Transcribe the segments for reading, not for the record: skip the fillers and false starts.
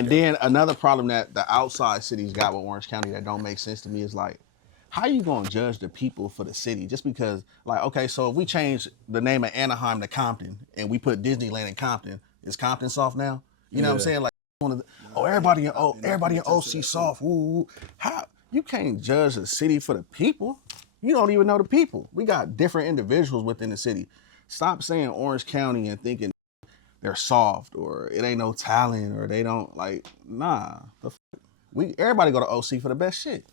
And then another problem that the outside cities got with Orange County that don't make sense to me is like, how you gonna judge the people for the city just because? Like, okay, so if we change the name of Anaheim to Compton and we put Disneyland in Compton, is Compton soft now? You know what I'm saying? Like, everybody in OC soft. Woo. How you can't judge a city for the people? You don't even know the people. We got different individuals within the city. Stop saying Orange County and thinking they're soft or it ain't no talent or they don't like. Nah, everybody go to OC for the best shit.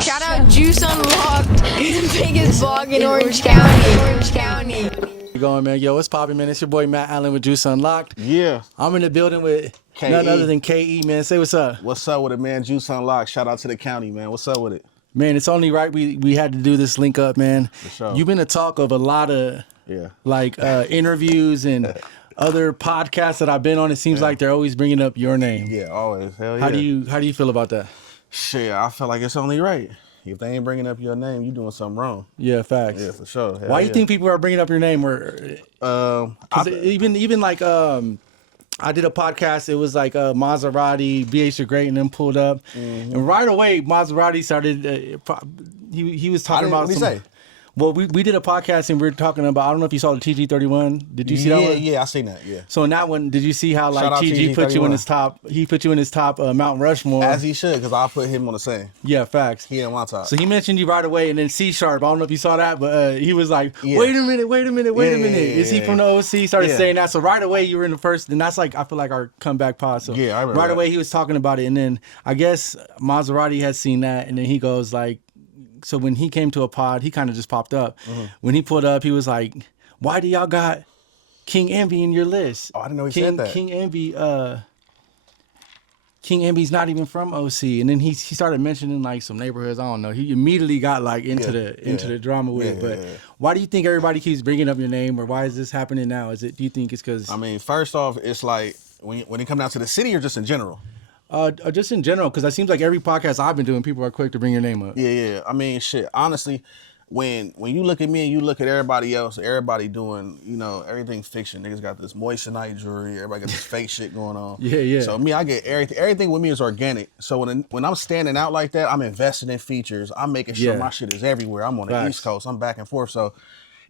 Shout out Juice Unlocked, the biggest vlog in Orange County. You going, man? Yo, what's poppin', man? It's your boy Matt Allen with Juice Unlocked. Yeah. I'm in the building with none other than KE, man. Say what's up. What's up with it, man? Juice Unlocked. Shout out to the county, man. What's up with it? Man, it's only right we had to do this link up, man. For sure. You've been the talk of a lot of interviews and other podcasts that I've been on. It seems like they're always bringing up your name. Yeah, always. Hell yeah. How do you feel about that? Shit, I feel like it's only right. If they ain't bringing up your name, you doing something wrong. Yeah, facts. Yeah, for sure. Hell Why do you think people are bringing up your name? Or even like I did a podcast. It was like Maserati, BH the Great, and then pulled up, and right away Maserati started. He was talking about. What did he say? Well, we did a podcast and we were talking about. I don't know if you saw the TG31. Did you see that one? Yeah, I seen that. Yeah. So in that one, did you see how like Shout out TG put you in his top? He put you in his top Mount Rushmore. As he should, because I put him on the same. Yeah, facts. He in my top. So he mentioned you right away, and then C Sharp. I don't know if you saw that, but he was like, "Wait a minute, wait a minute. Is he from the OC?" Started saying that. So right away you were in the first, and that's like I feel like our comeback pod. So yeah, I remember right that. away he was talking about it, and then I guess Maserati had seen that, and then he goes like. So when he came to a pod, he kind of just popped up. When he pulled up, he was like, "Why do y'all got King Envy in your list?" Oh, I didn't know he said that. King Envy's not even from OC. And then he started mentioning like some neighborhoods. I don't know. He immediately got like into the drama with it. But why do you think everybody keeps bringing up your name, or why is this happening now? Do you think it's because? I mean, first off, it's like when it comes down to the city or just in general. Just in general, because it seems like every podcast I've been doing, people are quick to bring your name up. Yeah. I mean, shit. Honestly, when you look at me and you look at everybody else, everybody doing, everything fiction. Niggas got this moissanite jewelry. Everybody got this fake shit going on. Yeah. So me, I get everything. Everything with me is organic. So when I'm standing out like that, I'm investing in features. I'm making sure my shit is everywhere. I'm on the East Coast. I'm back and forth. So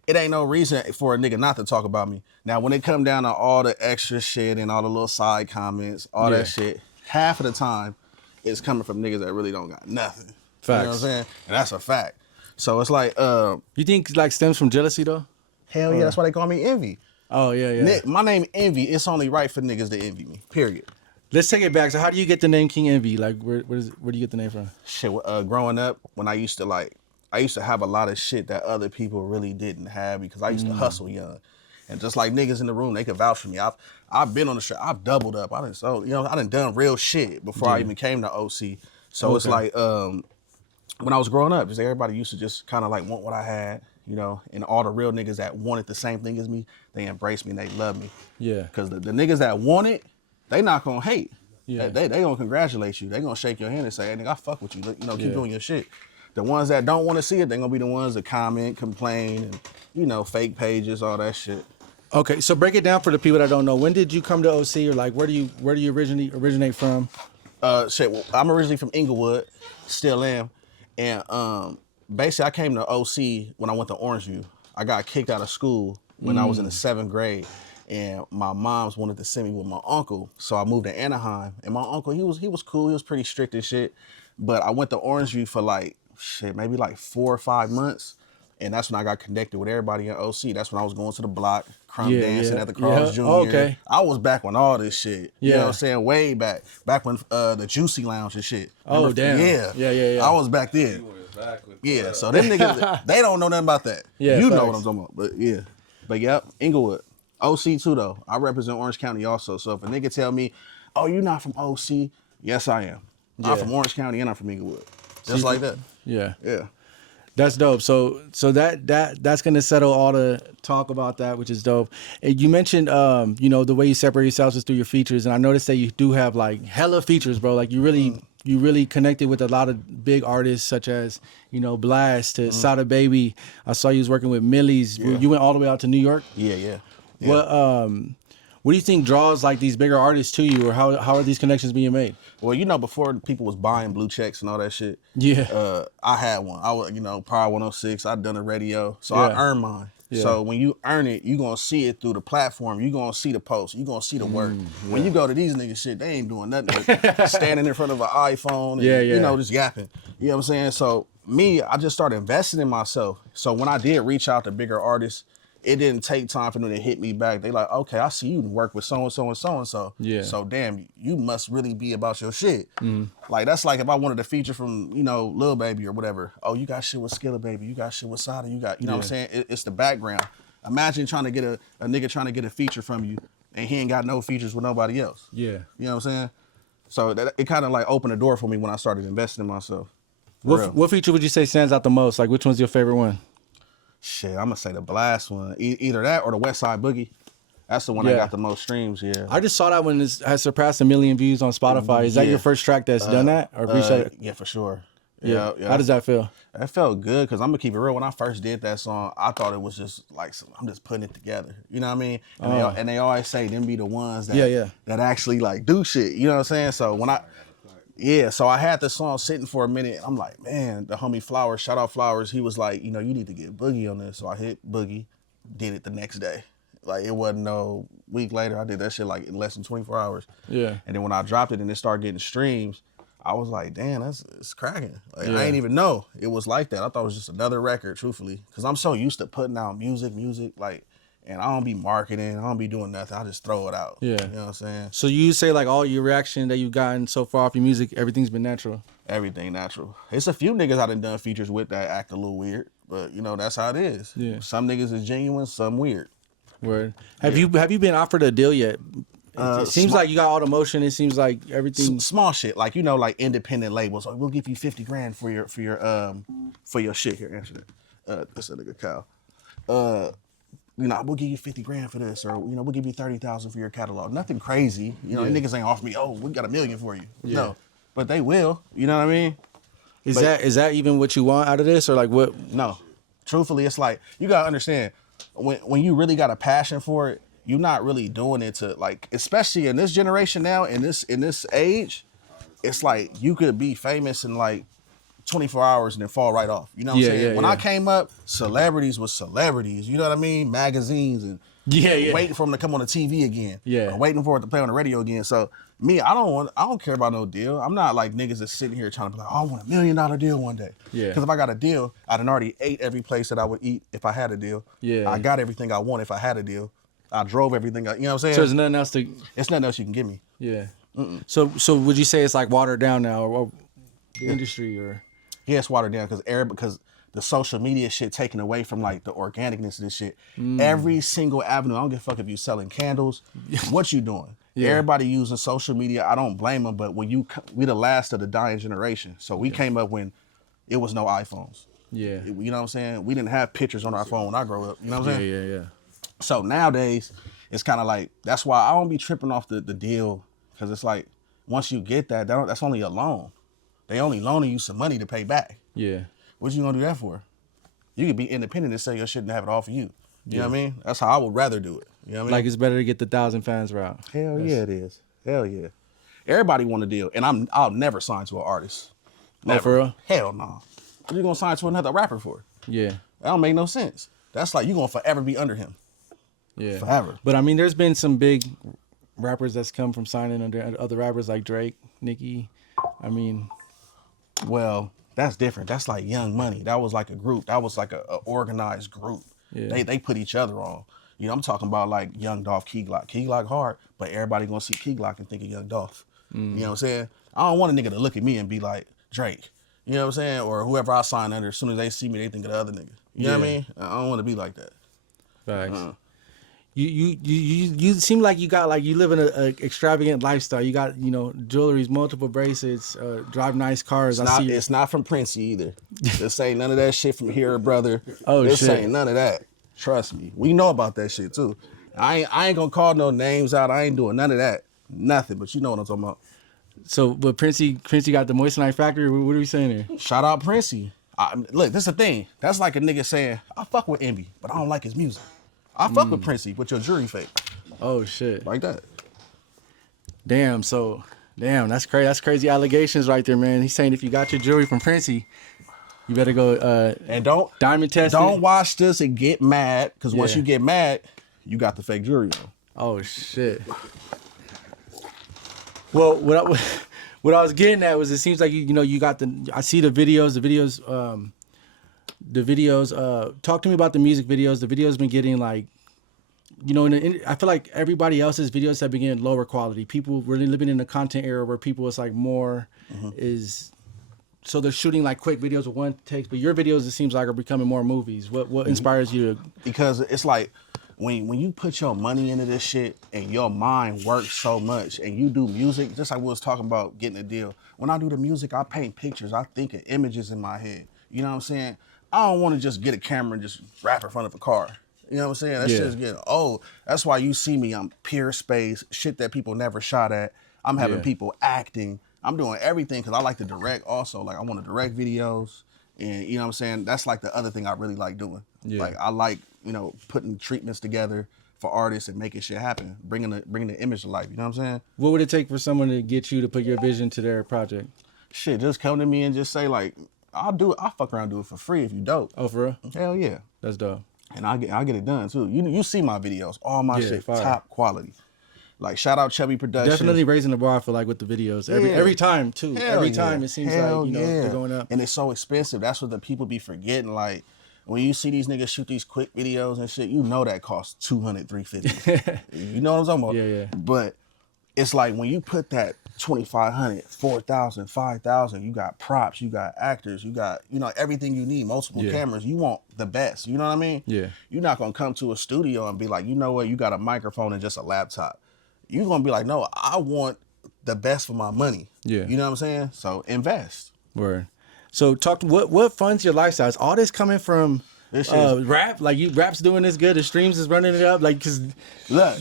it ain't no reason for a nigga not to talk about me. Now, when it come down to all the extra shit and all the little side comments, all that shit, half of the time, it's coming from niggas that really don't got nothing. Facts. You know what I'm saying? And that's a fact. So it's like, you think like stems from jealousy though? Hell yeah, that's why they call me Envy. Oh yeah. My name Envy. It's only right for niggas to envy me. Period. Let's take it back. So how do you get the name King Envy? Like where do you get the name from? Shit. Growing up, when I used to have a lot of shit that other people really didn't have because I used to hustle young. And just like niggas in the room, they could vouch for me. I've been on the street. I've doubled up. I done done real shit before I even came to OC. So it's like when I was growing up, just everybody used to just kind of like want what I had, and all the real niggas that wanted the same thing as me, they embraced me and they loved me. Yeah. Because the niggas that want it, they not gonna hate. Yeah. They gonna congratulate you. They gonna shake your hand and say, "Hey, nigga, I fuck with you. Keep doing your shit." The ones that don't want to see it, they gonna be the ones that comment, complain, and fake pages, all that shit. Okay, so break it down for the people that don't know. When did you come to OC, or like where do you originate from? I'm originally from Inglewood, still am, and basically I came to OC when I went to Orangeview. I got kicked out of school when I was in the 7th grade, and my moms wanted to send me with my uncle, so I moved to Anaheim. And my uncle, he was cool, he was pretty strict and shit, but I went to Orangeview for maybe 4 or 5 months. And that's when I got connected with everybody in OC. That's when I was going to the block, crumb dancing at the Carl's Jr. Okay. I was back when all this shit. You know what I'm saying? Way back when the Juicy Lounge and shit. Oh, damn. Yeah. I was back then. So them niggas, they don't know nothing about that. Yeah, you know what I'm talking about. But yeah. But yep, Inglewood. OC too though. I represent Orange County also. So if a nigga tell me, "Oh, you're not from OC," yes I am. I'm from Orange County and I'm from Inglewood. Just like that. Yeah. Yeah. That's dope. So that's gonna settle all the talk about that, which is dope. And you mentioned the way you separate yourselves is through your features, and I noticed that you do have like hella features, bro. Like you really connected with a lot of big artists such as Blast to Sada Baby. I saw you was working with Millie's. You went all the way out to New York. Yeah. What do you think draws like these bigger artists to you, or how are these connections being made? Well, before people was buying blue checks and all that shit. Yeah. I had one. I was, Power 106. I'd done a radio, so Yeah. I earned mine. Yeah. So when you earn it, you gonna see it through the platform. You gonna see the post. You gonna see the work. When you go to these niggas shit, they ain't doing nothing but standing in front of an iPhone. And, just yapping. You know what I'm saying? So me, I just started investing in myself. So when I did reach out to bigger artists, it didn't take time for them to hit me back. They like, okay, I see you work with so-and-so and so-and-so. Yeah. So damn, you must really be about your shit. Like, that's like if I wanted a feature from, Lil Baby or whatever. Oh, you got shit with Skilla Baby. You got shit with Sada. You got, what I'm saying? It's the background. Imagine trying to get a nigga trying to get a feature from you and he ain't got no features with nobody else. Yeah. You know what I'm saying? So it kind of like opened the door for me when I started investing in myself. What feature would you say stands out the most? Like, which one's your favorite one? Shit, I'm gonna say the Blast one. Either that or the West Side Boogie. That's the one that got the most streams. Yeah. I just saw that one has surpassed 1 million views on Spotify. Is that your first track that's done that, or yeah, for sure. Yeah. How does that feel? That felt good because I'm gonna keep it real. When I first did that song, I thought it was just like I'm just putting it together. You know what I mean? And they always say them be the ones that that actually like do shit. You know what I'm saying? So so I had the song sitting for a minute. I'm like, man, the homie Flowers, shout out Flowers. He was like, you need to get Boogie on this. So I hit Boogie, did it the next day. Like, it wasn't no week later. I did that shit like in less than 24 hours. Yeah. And then when I dropped it and it started getting streams, I was like, damn, it's cracking. Like, I ain't even know it was like that. I thought it was just another record, truthfully. Because I'm so used to putting out music, like, and I don't be marketing. I don't be doing nothing. I just throw it out. Yeah. You know what I'm saying? So you say like all your reaction that you've gotten so far off your music, everything's been natural? Everything natural. It's a few niggas I done features with that act a little weird. But, that's how it is. Yeah. Some niggas is genuine, some weird. Word. Have you been offered a deal yet? It seems like you got all the motion. It seems like everything. Small shit, like like independent labels. Like, we'll give you 50 grand for your shit. Here, answer that. That's a nigga Kyle. We'll give you 50 grand for this, or we'll give you 30,000 for your catalog. Nothing crazy. Niggas ain't offer me. Oh, we got $1 million for you. Yeah. No, but they will. You know what I mean? Is that even what you want out of this, or like what? No, truthfully, it's like you gotta understand when you really got a passion for it. You're not really doing it to like, especially in this generation now, in this age, it's like you could be famous in like 24 hours and then fall right off. You know what I'm saying? When I came up, celebrities was celebrities. You know what I mean? Magazines and waiting for them to come on the TV again. Yeah. Or waiting for it to play on the radio again. So me, I don't care about no deal. I'm not like niggas that's sitting here trying to be like, oh, I want $1 million deal one day. Yeah. Because if I got a deal, I done already ate every place that I would eat if I had a deal. Yeah. I got everything I want if I had a deal. I drove everything. You know what I'm saying? So there's nothing else to. It's nothing else you can give me. Yeah. So would you say it's like watered down now, or the industry, or? Yeah, it's watered down because the social media shit taken away from like the organicness of this shit. Every single avenue. I don't give a fuck if you selling candles. What you doing? Yeah. Everybody using social media. I don't blame them, but we the last of the dying generation. So we came up when it was no iPhones. Yeah. You know what I'm saying? We didn't have pictures on our phone when I grew up. You know what I'm saying? Yeah. So nowadays, it's kind of like, that's why I don't be tripping off the deal, because it's like, once you get that's only a loan. They only loaning you some money to pay back. Yeah. What you gonna do that for? You could be independent and sell your shit and have it all for you. You know what I mean? That's how I would rather do it. You know what I mean? Like, it's better to get the 1,000 fans route. Hell yeah, it is. Hell yeah. Everybody want a deal, and I'll never sign to an artist. Never. Oh, for real? Hell no. What you gonna sign to another rapper for? Yeah. That don't make no sense. That's like you gonna forever be under him. Yeah. Forever. But I mean, there's been some big rappers that's come from signing under other rappers like Drake, Nicki. I mean, well, that's different. That's like Young Money. That was like a group. That was like a organized group. Yeah. They put each other on. You know, I'm talking about like Young Dolph, Key Glock. Key Glock hard, but everybody gonna see Key Glock and think of Young Dolph. You know what I'm saying? I don't want a nigga to look at me and be like Drake. You know what I'm saying? Or whoever I sign under, as soon as they see me, they think of the other nigga. You know what I mean? I don't want to be like that. Facts. You seem like you got like you live in an extravagant lifestyle. You got jewelries, multiple bracelets, drive nice cars. It's not from Princey either. This ain't none of that shit from here, brother. Oh this shit! Ain't none of that. Trust me, we know about that shit too. I ain't gonna call no names out. I ain't doing none of that. Nothing. But you know what I'm talking about. So, but Princey got the Moissanite factory. What are we saying here? Shout out Princey. Look, this is the thing. That's like a nigga saying, I fuck with Envy, but I don't like his music. I fuck with Princey, but your jury fake. Oh shit. like that. Damn. So, that's crazy. That's crazy allegations right there, man. He's saying if you got your jewelry from Princey, you better go And don't diamond test Don't it. watch this and get mad, because once Yeah. you get mad, you got the fake jewelry on. Oh shit. Well, what I was getting at was it seems like you got I see the videos. Talk to me about the music videos. The videos been getting like, I feel like everybody else's videos have been getting lower quality. People really living in a content era where people it's like more is. So they're shooting like quick videos with one takes, but your videos it seems like are becoming more movies. What inspires you to? Because it's like when you put your money into this shit and your mind works so much and you do music, just like we was talking about getting a deal. When I do the music, I paint pictures. I think of images in my head. You know what I'm saying? I don't want to just get a camera and just rap in front of a car. You know what I'm saying? That shit's getting old. That's why you see me. I'm pure space, shit that people never shot at. I'm having people acting. I'm doing everything because I like to direct also. Like I want to direct videos. And you know what I'm saying? That's like the other thing I really like doing. Yeah. Like I like, putting treatments together for artists and making shit happen, bringing the image to life. You know what I'm saying? What would it take for someone to get you to put your vision to their project? Shit, just come to me and just say like, I'll do it. I'll fuck around and do it for free if you dope. Oh, for real? Hell yeah. That's dope. And I get it done too. You see my videos, all my shit, fire. top quality. Like shout out Chubby Productions. Definitely raising the bar for like with the videos. Every time too. Hell every time it seems like they're going up. And it's so expensive. That's what the people be forgetting. Like when you see these niggas shoot these quick videos and shit, that costs $200, $350. You know what I'm talking about? Yeah. But it's like when you put that $2,500, $4,000, $5,000, you got props, you got actors, you got everything you need, multiple cameras. You want the best. You know what I mean? Yeah. You're not gonna come to a studio and be like, you know what? You got a microphone and just a laptop. You're gonna be like, no, I want the best for my money. Yeah. You know what I'm saying? So invest. Word. So what funds your lifestyle? Is all this coming from rap? Like rap's doing this good, the streams is running it up. Like, cause look,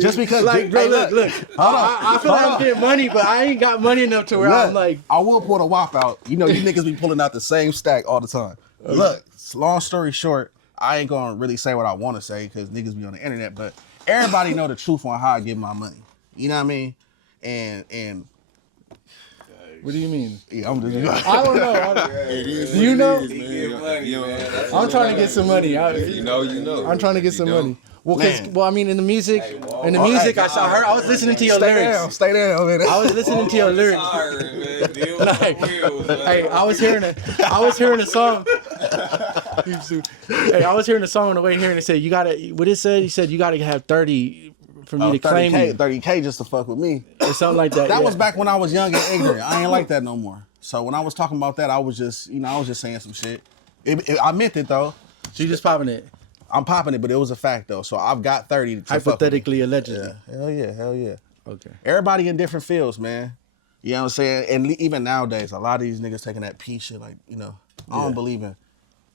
just because like, bro, look. I feel like I'm getting money, but I ain't got money enough to where I'm like. I will pull the WAP out. You niggas be pulling out the same stack all the time. Look, long story short, I ain't gonna really say what I want to say because niggas be on the internet, but everybody know the truth on how I get my money. You know what I mean? And what do you mean? Yeah, I'm just. I don't know. Do you know? I'm trying to get some money. You know. I'm trying to get some money. Well, I mean, in the music, I was listening to your lyrics. Stay down, man. I was listening to your lyrics. Hey, I was hearing a song. Hey, I was hearing a song on the way here, and it said you gotta. What it said? He said you gotta have 30 for me to claim you. 30K just to fuck with me. Or something like that. That was back when I was young and ignorant. I ain't like that no more. So when I was talking about that, I was just saying some shit. I meant it though. So you just popping it? I'm popping it, but it was a fact though. So I've got 30 to hypothetically, allegedly. Yeah. Hell yeah. Okay. Everybody in different fields, man. You know what I'm saying? And even nowadays, a lot of these niggas taking that P shit, like, I don't believe in.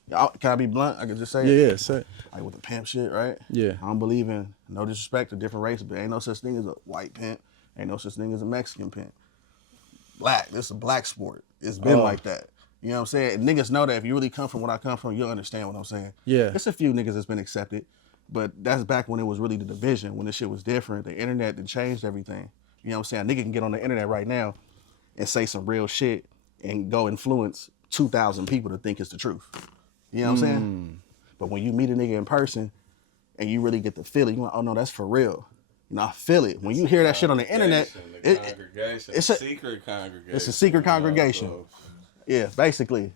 Can I be blunt? I can just say it? Yeah, say it. Like with the pimp shit, right? Yeah. I don't believe in, no disrespect to different races, but ain't no such thing as a white pimp. Ain't no such thing as a Mexican pimp. Black, this is a black sport. It's been like that. You know what I'm saying? And niggas know that if you really come from where I come from, you'll understand what I'm saying. Yeah. There's a few niggas that's been accepted, but that's back when it was really the division, when this shit was different. The internet that changed everything. You know what I'm saying? A nigga can get on the internet right now and say some real shit and go influence 2,000 people to think it's the truth. You know what I'm saying? But when you meet a nigga in person and you really get the feeling, you're like, oh no, that's for real. I feel it. When you hear that shit on the internet, it's a secret congregation. It's a secret congregation. Yeah, basically.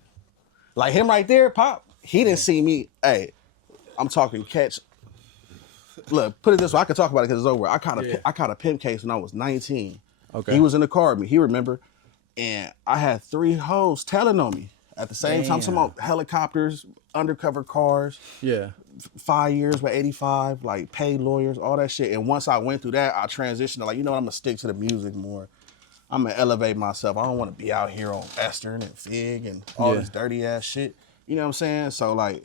Like him right there, Pop, he didn't see me. Hey, I'm talking catch. Look, put it this way, I can talk about it because it's over. I caught a pimp case when I was 19. Okay. He was in the car with me, he remember. And I had 3 hoes telling on me at the same time. Some about helicopters, undercover cars. Yeah. 5 years with 85, like paid lawyers, all that shit. And once I went through that, I transitioned to like, I'm gonna stick to the music more. I'm gonna elevate myself. I don't wanna be out here on Western and Fig and all this dirty ass shit. You know what I'm saying? So like,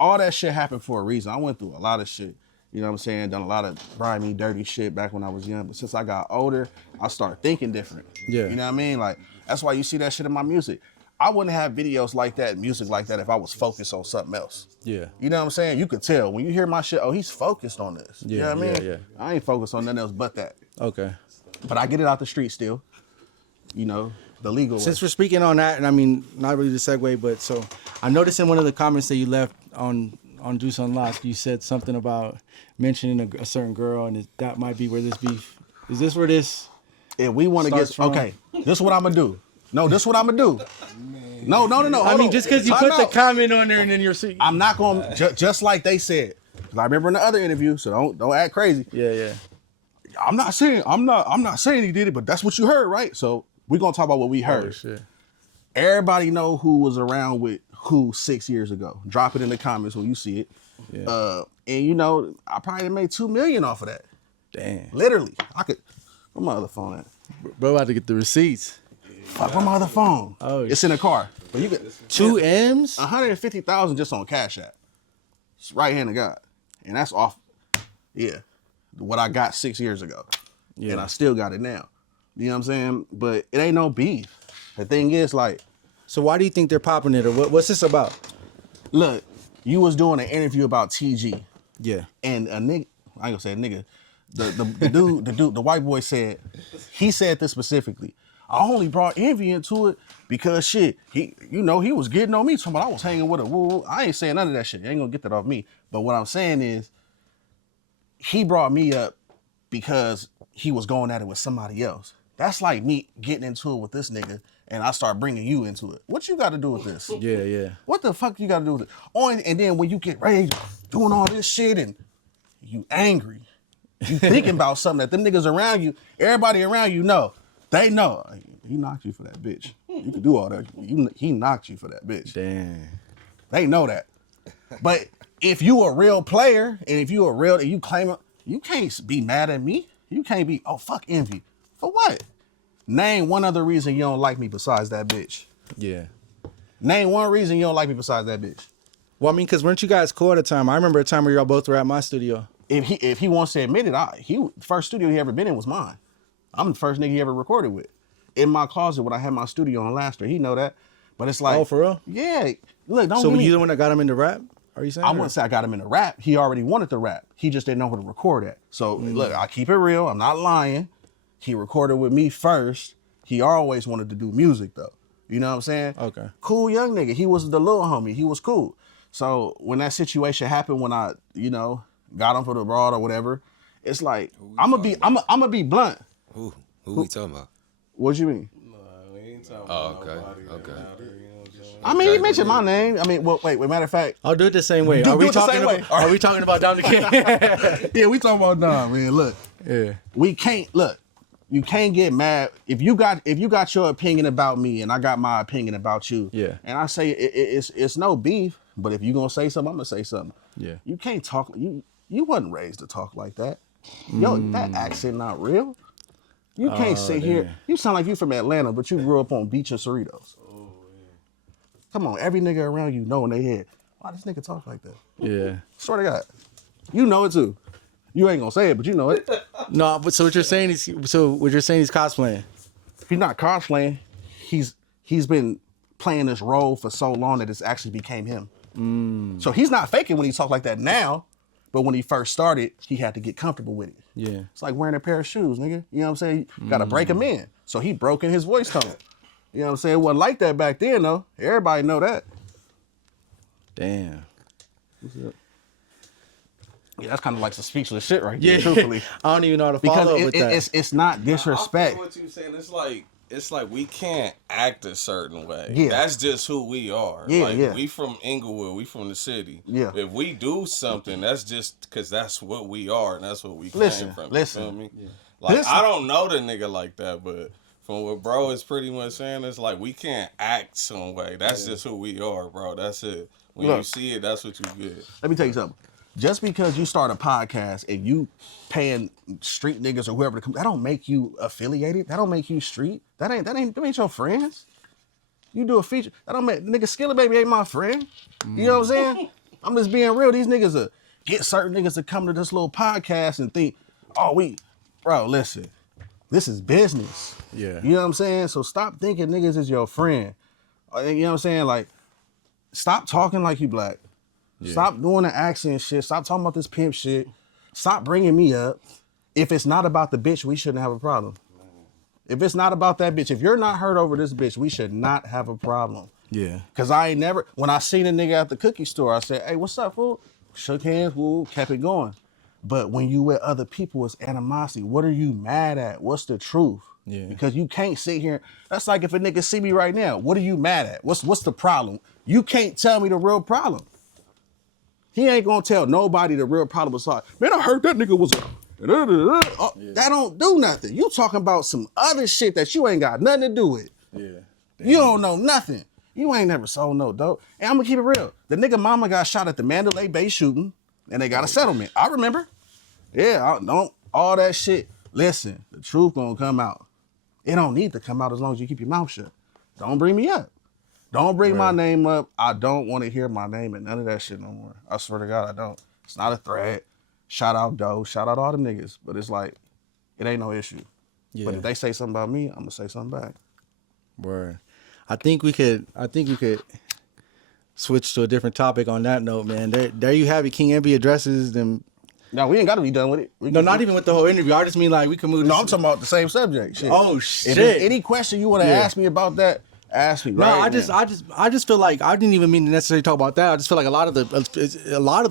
all that shit happened for a reason. I went through a lot of shit. You know what I'm saying? Done a lot of grimy, dirty shit back when I was young. But since I got older, I started thinking different. Yeah. You know what I mean? Like, that's why you see that shit in my music. I wouldn't have videos like that, music like that, if I was focused on something else. Yeah. You know what I'm saying? You could tell when you hear my shit. Oh, he's focused on this. Yeah, You know what I mean? yeah. I ain't focused on nothing else but that. Okay. But I get it out the street still. You know, the legal Since way. we're speaking on that, and I mean, not really the segue, but so I noticed in one of the comments that you left on Juice Unlocked, you said something about mentioning a certain girl, and that might be where this beef. Is this where this? If we want to starts get from? okay, this is what I'm gonna do. No, this is what I'm gonna do. No. I hold mean, on. just because you Time put the out. comment on there and then you're seeing. I'm not gonna just like they said. 'Cause I remember in the other interview, so don't act crazy. Yeah. I'm not saying he did it, but that's what you heard, right? So we're gonna talk about what we heard. Oh, shit. Everybody know who was around with who 6 years ago. Drop it in the comments when you see it. Yeah. And you know, I probably made $2 million off of that. Damn. Literally, I could. Where my other phone at? Bro, about to get the receipts. Fuck, where my other phone? Oh, it's in the car. But you get 2 M's? 150,000 just on Cash App. It's right hand of God, and that's off. Yeah, what I got 6 years ago, and I still got it now. You know what I'm saying? But it ain't no beef. The thing is, like, So why do you think they're popping it, or what's this about? look, you was doing an interview about TG, Yeah. and a nigga, I ain't gonna say a nigga, the dude, the white boy said, he said this specifically. I only brought Envy into it because shit, he was getting on me, talking about I was hanging with a woo. I ain't saying none of that shit. You ain't gonna get that off me. But what I'm saying is, he brought me up because he was going at it with somebody else. That's like me getting into it with this nigga, and I start bringing you into it. What you got to do with this? Yeah. What the fuck you got to do with it? And then when you get ready doing all this shit and you angry, you thinking about something that them niggas around you, everybody around you know. They know. He knocked you for that bitch. You can do all that. He knocked you for that bitch. Damn. They know that. But if you a real player and if you a real, and you claim it, you can't be mad at me. You can't be, oh, fuck Envy. For what? Name one other reason you don't like me besides that bitch. Yeah. Name one reason you don't like me besides that bitch. Well, I mean, because weren't you guys cool at a time? I remember a time where y'all both were at my studio. If he wants to admit it, the first studio he ever been in was mine. I'm the first nigga he ever recorded with. In my closet when I had my studio on Laster. He know that. But it's like, Oh, for real? Yeah. Look, don't So give were me, you the one that got him into rap? Are you saying? I wouldn't say I got him into rap. He already wanted to rap. He just didn't know who to record at. So look, I keep it real. I'm not lying. He recorded with me first. He always wanted to do music though. You know what I'm saying? Okay. Cool young nigga. He was the little homie. He was cool. So when that situation happened, when I, got him for the broad or whatever, it's like I'm gonna be blunt. Who we talking about? What you mean? No, we ain't talking Oh, about okay, nobody okay. out there, you know what I'm saying? I mean, he mentioned my name. I mean, well, wait. Matter of fact, I'll do it the same way. Do Are we it the talking same way. about? Are we talking about Dom the King? yeah, we talking about Dom, man. Look, Yeah. we can't look. You can't get mad if you got your opinion about me and I got my opinion about you. Yeah. And I say it's no beef, but if you gonna say something, I'm gonna say something. Yeah. You can't talk. You wasn't raised to talk like that. Yo, that accent not real. You can't sit here. You sound like you from Atlanta, but you grew up on Beach and Cerritos. Oh, yeah. Come on, every nigga around you know in their head, why this nigga talk like that? Yeah. Swear to God. You know it too. You ain't gonna say it, but you know it. No, but so what you're saying is he's cosplaying. He's not cosplaying. He's been playing this role for so long that it's actually became him. So he's not faking when he talk like that now, but when he first started, he had to get comfortable with it. Yeah. It's like wearing a pair of shoes, nigga. You know what I'm saying? You gotta break him in. So he broke in his voice tone. You know what I'm saying? It wasn't like that back then though. Everybody know that. Damn. Yeah, that's kind of like some speechless shit right Yeah. there, truthfully. I don't even know how to follow up with that. Because it's not I disrespect. feel what you saying. It's like we can't act a certain way. Yeah. That's just who we are. Yeah, like, yeah. We from Inglewood. We from the city. Yeah. If we do something, that's just because that's what we are and that's what we Listen, came from. listen. You feel me? Yeah. Like, Listen. I don't know the nigga like that, but from what bro is pretty much saying, it's like we can't act some way. That's just who we are, bro. That's it. When Look. you see it, that's what you get. Let me tell you something. Just because you start a podcast and you paying street niggas or whoever to come, that don't make you affiliated. That don't make you street. That ain't your friends. You do a feature. That don't make nigga Skilla Baby ain't my friend. You know what I'm saying? I'm just being real. These niggas get certain niggas to come to this little podcast and think, bro, listen, this is business. Yeah. You know what I'm saying? So stop thinking niggas is your friend. You know what I'm saying? Like, stop talking like you black. Yeah. Stop doing the accent shit. Stop talking about this pimp shit. Stop bringing me up. If it's not about the bitch, we shouldn't have a problem. If it's not about that bitch, if you're not hurt over this bitch, we should not have a problem. Yeah. Cause I ain't never, when I seen a nigga at the cookie store, I said, hey, what's up, fool? Shook hands, woo, kept it going. But when you with other people, it's animosity. What are you mad at? What's the truth? Yeah. Because you can't sit here. That's like if a nigga see me right now, what are you mad at? What's the problem? You can't tell me the real problem. He ain't gonna tell nobody the real problem was like, man, I heard that nigga was that don't do nothing. You talking about some other shit that you ain't got nothing to do with. Yeah. Damn. You don't know nothing. You ain't never sold no dope. And I'm gonna keep it real. The nigga mama got shot at the Mandalay Bay shooting, and they got a settlement. I remember. Yeah, don't all that shit. Listen, the truth gonna come out. It don't need to come out as long as you keep your mouth shut. Don't bring me up. Don't bring my name up. I don't want to hear my name and none of that shit no more. I swear to God, I don't. It's not a threat. Shout out Doe. Shout out all them niggas. But it's like, it ain't no issue. Yeah. But if they say something about me, I'm gonna say something back. Word. I think we could switch to a different topic on that note, man. There you have it. King Envy addresses them. No, we ain't gotta be done with it. No, not even with the whole interview. I just mean like we can move. No, I'm talking about the same subject. Shit. Oh shit! If there's any question you want to ask me about that, ask me. No, right I just feel like I didn't even mean to necessarily talk about that. I just feel like a lot of the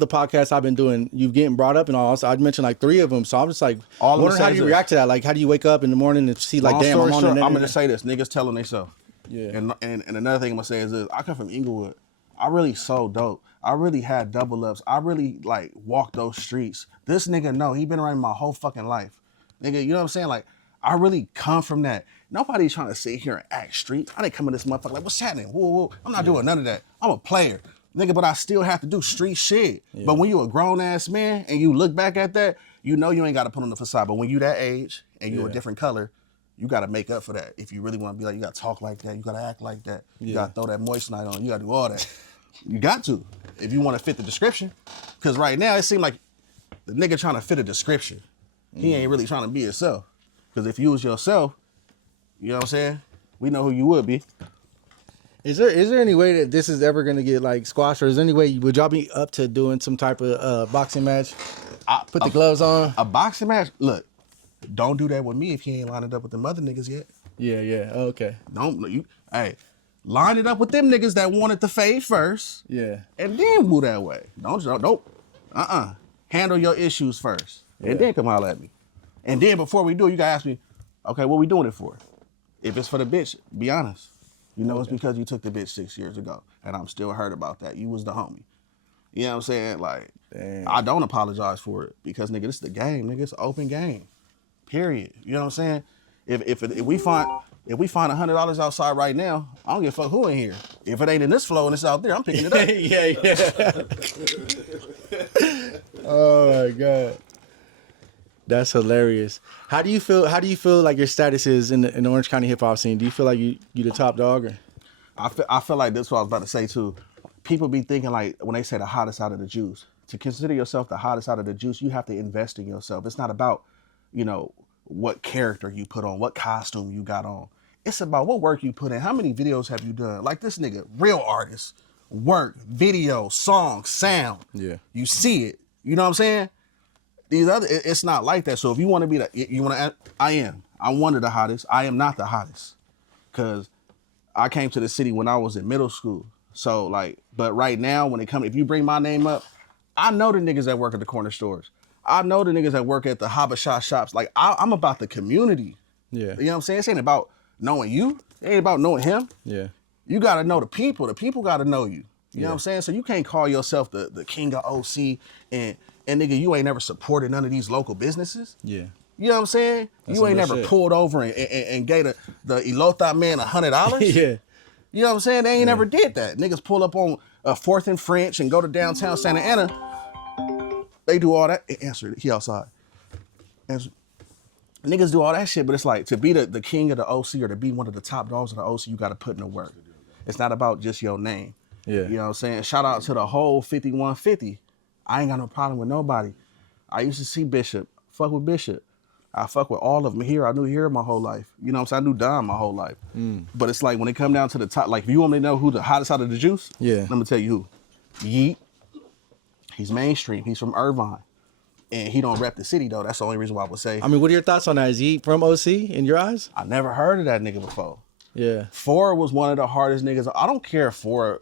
podcasts I've been doing, you've getting brought up and all. So I mentioned like 3 of them. So I'm just like, wondering how do you react to that? Like, how do you wake up in the morning and see like, damn, I'm on the internet? I'm gonna say this: niggas telling themselves. Yeah. And another thing I'm gonna say is this: I come from Inglewood. I really sold dope. I really had double ups. I really like walked those streets. This nigga know, he been around my whole fucking life. Nigga, you know what I'm saying? Like, I really come from that. Nobody's trying to sit here and act street. I didn't come in this motherfucker like, what's happening? Whoa, whoa. I'm not doing none of that. I'm a player. Nigga, but I still have to do street shit. Yeah. But when you a grown ass man and you look back at that, you know you ain't gotta put on the facade. But when you that age and you a different color, you gotta make up for that. If you really wanna be like, you gotta talk like that, you gotta act like that, you gotta throw that moist night on, you gotta do all that. You got to, if you wanna fit the description. Cause right now it seems like the nigga trying to fit a description. He ain't really trying to be himself. Cause if you was yourself, you know what I'm saying? We know who you would be. Is there any way that this is ever gonna get like squashed, or is there any way would y'all be up to doing some type of boxing match? Put the gloves on. A boxing match? Look, don't do that with me if you ain't lined it up with them other niggas yet. Yeah. Okay. Hey, line it up with them niggas that wanted to fade first. Yeah. And then move that way. Nope. Handle your issues first. And then come holler at me. And then before we do it, you gotta ask me, okay, what we doing it for? If it's for the bitch, be honest. You know, it's because you took the bitch 6 years ago. And I'm still hurt about that. You was the homie. You know what I'm saying? Like, damn. I don't apologize for it. Because, nigga, this is the game, nigga. It's an open game. Period. You know what I'm saying? If we find $100 outside right now, I don't give a fuck who in here. If it ain't in this flow and it's out there, I'm picking it up. Yeah. Oh my God. That's hilarious. How do you feel like your status is in the Orange County hip hop scene? Do you feel like you the top dog? Or? I feel like this is what I was about to say too. People be thinking like when they say the hottest out of the juice. To consider yourself the hottest out of the juice, you have to invest in yourself. It's not about, what character you put on, what costume you got on. It's about what work you put in. How many videos have you done? Like this nigga, real artist, work, video, song, sound. Yeah. You see it. You know what I'm saying? It's not like that. So if you want to be I'm one of the hottest. I am not the hottest. Cause I came to the city when I was in middle school. So but right now if you bring my name up, I know the niggas that work at the corner stores. I know the niggas that work at the habasha shops. Like I'm about the community. Yeah. You know what I'm saying? This ain't about knowing you. It ain't about knowing him. Yeah. You gotta know the people. The people gotta know you. You know what I'm saying? So you can't call yourself the king of OC and nigga, you ain't never supported none of these local businesses. Yeah. You know what I'm saying? That's you ain't never pulled over and gave the Elota man $100. Yeah. You know what I'm saying? They ain't never did that. Niggas pull up on 4th and French and go to downtown Santa Ana. They do all that. Answer it. He outside. Answer. Niggas do all that shit, but it's like to be the king of the OC or to be one of the top dogs of the OC, you got to put in the work. It's not about just your name. Yeah. You know what I'm saying? Shout out to the whole 5150. I ain't got no problem with nobody. I used to see Bishop. Fuck with Bishop. I fuck with all of them here. I knew here my whole life. You know what I'm saying? I knew Don my whole life. But it's like when it come down to the top, like if you want me to know who the hottest out of the juice, Yeah. let me tell you who. Yeet. He's mainstream. He's from Irvine. And he don't rep the city though. That's the only reason why I would say. I mean, what are your thoughts on that? Is he from OC in your eyes? I never heard of that nigga before. Yeah. Ford was one of the hardest niggas. I don't care if Ford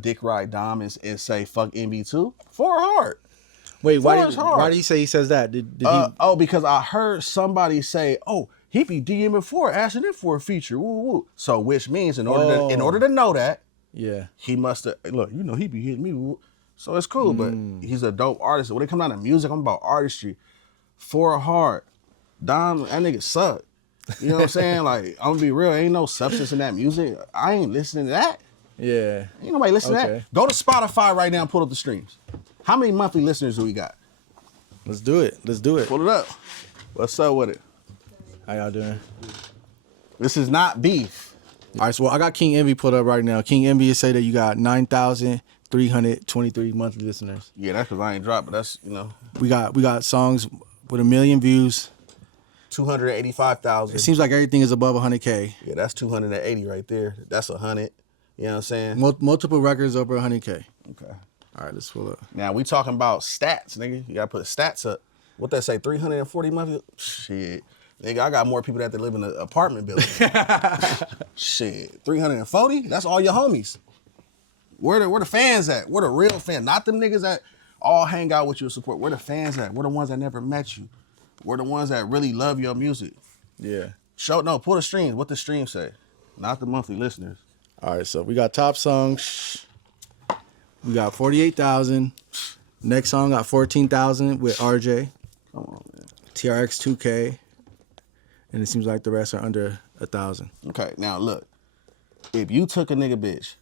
dick ride Dom and say fuck MB2. Ford hard. Wait, why Ford's hard. did he say he says that? Did he? Oh, because I heard somebody say, "Oh, he be DMing Ford, asking him for a feature." Woo woo. So, which means in order to know that, Yeah. he must have look. You know, he be hitting me. Woo. So it's cool, but he's a dope artist. When it come down to music, I'm about artistry. Ford hard. Dom, that nigga suck. You know what I'm saying? Like, I'm gonna be real. Ain't no substance in that music. I ain't listening to that. Yeah. Ain't nobody listening to Okay. that. Go to Spotify right now and pull up the streams. How many monthly listeners do we got? Let's do it. Let's do it. Pull it up. What's up with it? How y'all doing? This is not beef. All right, so I got King Envy put up right now. King Envy say that you got 9,323 monthly listeners. Yeah, that's because I ain't dropped, but that's, We got songs with 1 million views. 285,000. It seems like everything is above 100K. Yeah, that's 280 right there. That's 100. You know what I'm saying? Multiple records over 100K. Okay. All right, let's pull up. Now, we talking about stats, nigga. You got to put stats up. What that say, 340 monthly? Shit. Nigga, I got more people that live in an apartment building. Shit. 340? That's all your homies. Where the fans at? Where the real fans? Not them niggas that all hang out with you and support. Where the fans at? Where the ones that never met you? Where the ones that really love your music? Yeah. Pull the streams. What the streams say? Not the monthly listeners. All right, so we got top songs. We got 48,000. Next song got 14,000 with RJ. Come on, man. TRX 2K. And it seems like the rest are under 1,000. Okay, now look. If you took a nigga bitch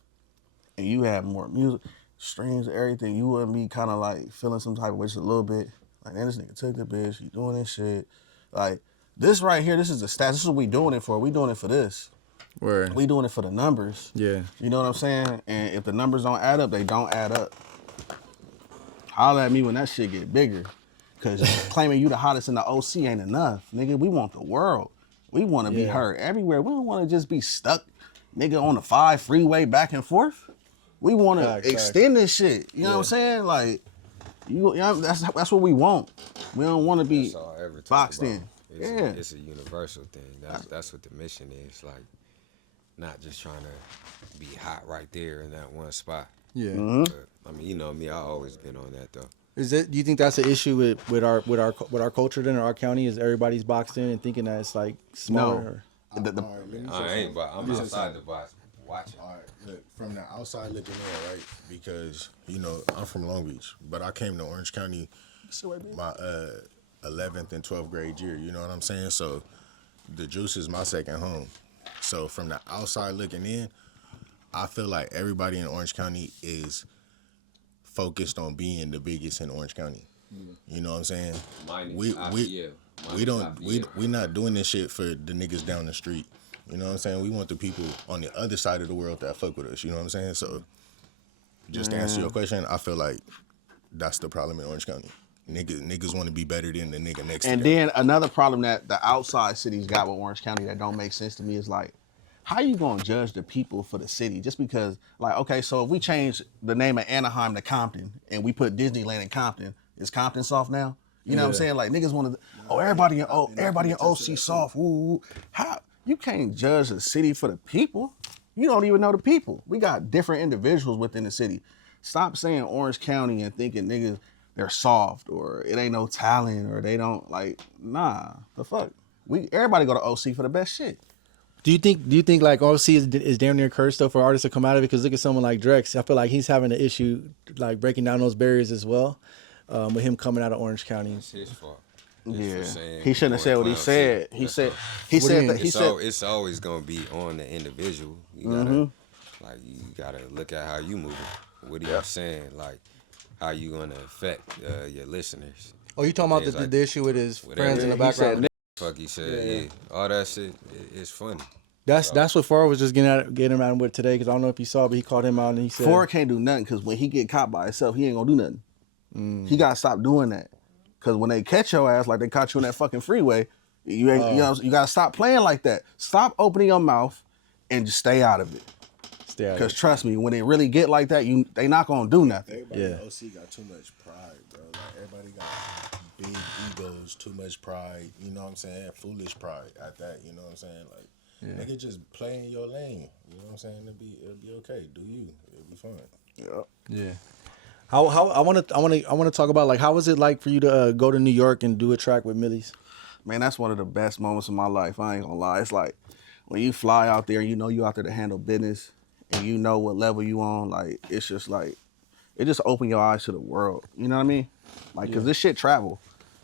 and you had more music, streams, everything, you wouldn't be kind of like feeling some type of way just a little bit. Like, man, this nigga took the bitch, he doing this shit. Like, this right here, this is the stats. This is what we doing it for. We doing it for this. Word. We doing it for the numbers. Yeah. You know what I'm saying? And if the numbers don't add up, they don't add up. Holla at me when that shit get bigger. Cause claiming you the hottest in the OC ain't enough. Nigga, we want the world. We want to be heard everywhere. We don't want to just be stuck, nigga, on the 5 freeway back and forth. We want to extend this shit. You know what I'm saying? Like, that's what we want. We don't want to be boxed in. It's a universal thing. That's what the mission is. Like, not just trying to be hot right there in that one spot. Yeah. But, I mean, you know me, I always been on that though. Do you think that's an issue with our culture then, or our county? Is everybody's boxed in and thinking that it's like smaller? No. I ain't, but I'm outside the box watching. All right, look, from the outside looking in, right? Because, I'm from Long Beach, but I came to Orange County my 11th and 12th grade year, you know what I'm saying? So the juice is my second home. So from the outside looking in, I feel like everybody in Orange County is focused on being the biggest in Orange County. You know what I'm saying? We not doing this shit for the niggas down the street. You know what I'm saying? We want the people on the other side of the world that fuck with us. You know what I'm saying? So just to answer your question, I feel like that's the problem in Orange County. Niggas want to be better than the nigga next to them. And then another problem that the outside cities got with Orange County that don't make sense to me is like, how you gonna judge the people for the city just because, like, okay, so if we change the name of Anaheim to Compton and we put Disneyland in Compton, is Compton soft now? You know what I'm saying? Like, niggas want to, everybody in OC soft. Ooh, how you can't judge a city for the people? You don't even know the people. We got different individuals within the city. Stop saying Orange County and thinking niggas they're soft or it ain't no talent or they don't like. Nah, the fuck. Everybody go to OC for the best shit. Do you think like OC is damn near cursed though for artists to come out of it? Because look at someone like Drex. I feel like he's having an issue like breaking down those barriers as well, with him coming out of Orange County. It's his fault. Yeah, he shouldn't have said what he said. He said It's always gonna be on the individual. You gotta look at how you moving. What are you saying? Like, how you gonna affect your listeners? Oh, you talking about the issue with his friends in the background? Fuck he said, all that shit is funny. That's what Ford was just getting him at him with today, because I don't know if you saw, but he called him out and he said Ford can't do nothing because when he get caught by himself, he ain't gonna do nothing. He gotta stop doing that. Cause when they catch your ass like they caught you in that fucking freeway, you ain't you know you gotta stop playing like that. Stop opening your mouth and just stay out of it. Cause trust me, when they really get like that, they not gonna do nothing. Everybody in OC got too much pride, bro. Like everybody got big egos, too much pride. You know what I'm saying? Foolish pride at that. You know what I'm saying? Like nigga, just play in your lane. You know what I'm saying? It'll be okay. Do you? It'll be fun. Yeah. How I want to talk about like how was it like for you to go to New York and do a track with Millie's? Man, that's one of the best moments of my life. I ain't gonna lie. It's like when you fly out there, you know you out there to handle business, and you know what level you on. Like it's just like it just opened your eyes to the world. You know what I mean? Like cause this shit travel.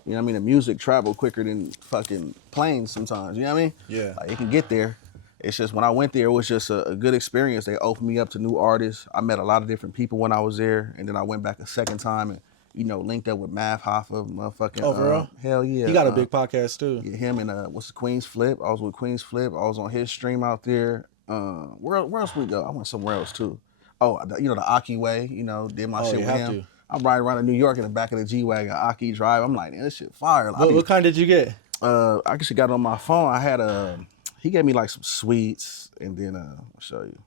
You know what I mean? The music travel quicker than fucking planes sometimes. You know what I mean? Yeah. Like it can get there. It's just when I went there, it was just a good experience. They opened me up to new artists. I met a lot of different people when I was there, and then I went back a second time and linked up with Mav Hoffa, motherfucking. Oh, for real? Hell yeah. He got a big podcast too. Yeah, him and what's the Queen's Flip? I was with Queen's Flip. I was on his stream out there. Where else we go? I went somewhere else too. Oh, the Aki Way. Did my shit with him. I'm riding around in New York in the back of the G-Wagon, Aki Drive. I'm like, man, this shit fire. What kind did you get? I actually got it on my phone. I had he gave me like some sweets, and then I'll show you.